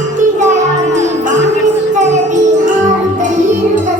Aarthi தரதி Aarthi தரதி Aarthi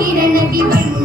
Kirana Kirana